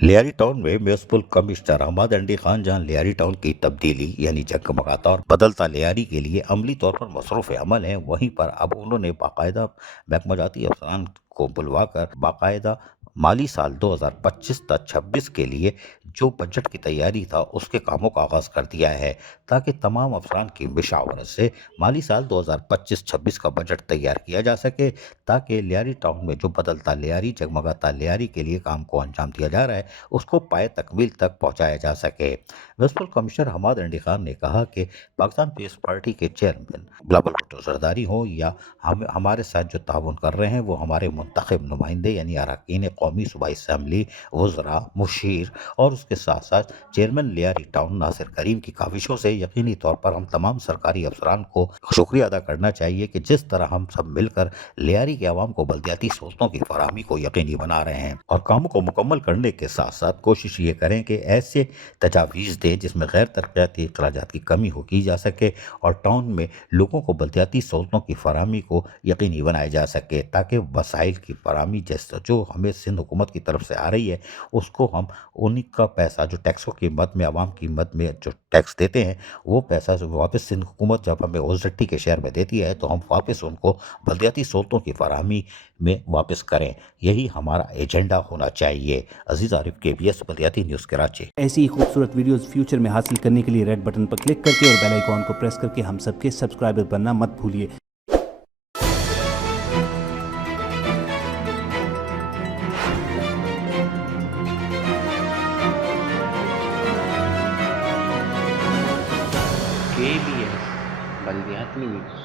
Lyari town میں municipal commissioner Ahmed Andi Khan جہاں Lyari town کی تبدیلی یعنی جگمگاتا اور بدلتا لیاری کے لیے عملی طور پر مصروف عمل ہیں، وہیں پر اب انہوں نے باقاعدہ محکمہ جاتی افسران کو بلوا کر باقاعدہ مالی سال 2025 تا 26 کے لیے جو بجٹ کی تیاری تھا اس کے کاموں کا آغاز کر دیا ہے، تاکہ تمام افسران کی مشاورت سے مالی سال 2025-26 کا بجٹ تیار کیا جا سکے، تاکہ لیاری ٹاؤن میں جو بدلتا لیاری جگمگاتا لیاری کے لیے کام کو انجام دیا جا رہا ہے اس کو پائے تکمیل تک پہنچایا جا سکے۔ میونسپل کمشنر حماد انڈی خان نے کہا کہ پاکستان پیپلز پارٹی کے چیئرمین بلاول بھٹو زرداری ہوں یا ہمارے ساتھ جو تعاون کر رہے ہیں وہ ہمارے منتخب نمائندے یعنی اراکین قومی صوبائی اسمبلی، وزراء، مشیر اور اس کے ساتھ ساتھ چیئرمین لیاری ٹاؤن ناصر کریم کی کاوشوں سے یقینی طور پر ہم تمام سرکاری افسران کو شکریہ ادا کرنا چاہیے کہ جس طرح ہم سب مل کر لیاری کے عوام کو بلدیاتی سہولتوں کی فراہمی کو یقینی بنا رہے ہیں اور کاموں کو مکمل کرنے کے ساتھ ساتھ کوشش یہ کریں کہ ایسے تجاویز دیں جس میں غیر ترقیاتی اخراجات کی کمی ہو کی جا سکے اور ٹاؤن میں لوگوں کو بلدیاتی سہولتوں کی فراہمی کو یقینی بنایا جا سکے، تاکہ وسائل کی فراہمی جو ہمیں سندھ حکومت کی طرف سے آ رہی ہے اس کو ہم انہی کا پیسہ جو ٹیکسوں کی مد میں عوام کی مد میں جو ٹیکس دیتے ہیں وہ پیسہ واپس سندھ حکومت جب ہمیں اوزٹی کے شہر میں دیتی ہے تو ہم واپس ان کو بلدیاتی سہولتوں کی فراہمی میں واپس کریں۔ یہی ہمارا ایجنڈا ہونا چاہیے۔ عزیز عارف کے بی ایس بلدیاتی نیوز کراچی۔ ایسی ہی خوبصورت ویڈیوز فیوچر میں حاصل کرنے کے لیے ریڈ بٹن پر کلک کر کے اور بیل آئیکن کو پریس کر کے ہم سب کے سبسکرائبر بننا مت بھولیے۔ KBS بلدیاتی نیوز